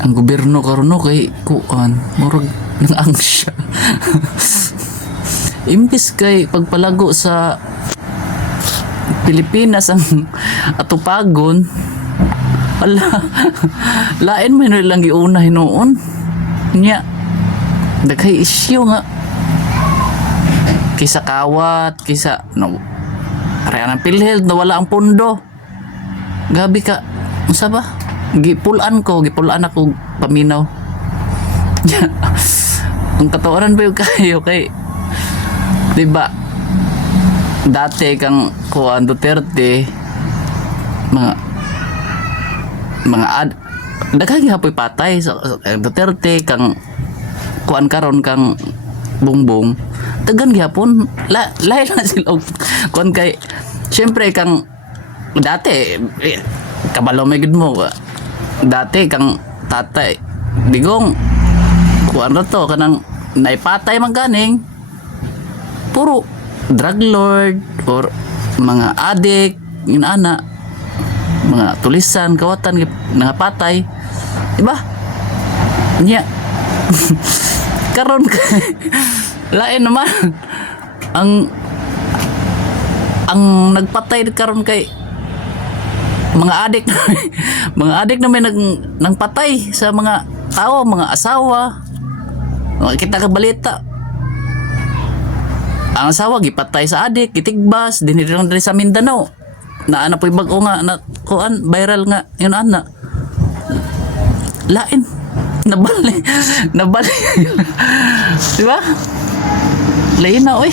ang gobyerno karon no kay kuan murag nang angsya. Imbis kay pagpalago sa Pilipinas ang atupagon, ala, lain man lang giuna hinuon nya daghay isyu nga kisa kawat kisa no kaya ng PhilHealth nawala ang pundo, gabi ka unsa ba gipulan ako paminaw. Ang katuoran ba yung kayo kay diba dati kang kuan Duterte daghang hapoy patay so, Duterte kang kuan karon kang Bongbong dagan gyapon lain na sila kuan kay syempre kang dati kabalo may gud mo dati kang tatay digong kuan ra to kanang naipatay man ganing puro drug lord or mga adik yun ana mga tulisan kawatan nga patay diba nya karon lain naman ang nagpatay karon kay mga adik mga adik na may nang patay sa mga tao mga asawa kita ka balita ang asawa gipatay sa adik gitigbas dinirang diri sa Mindanao na ana poy bag-o nga na kuan viral nga yun ana lain nabali di ba lain na oy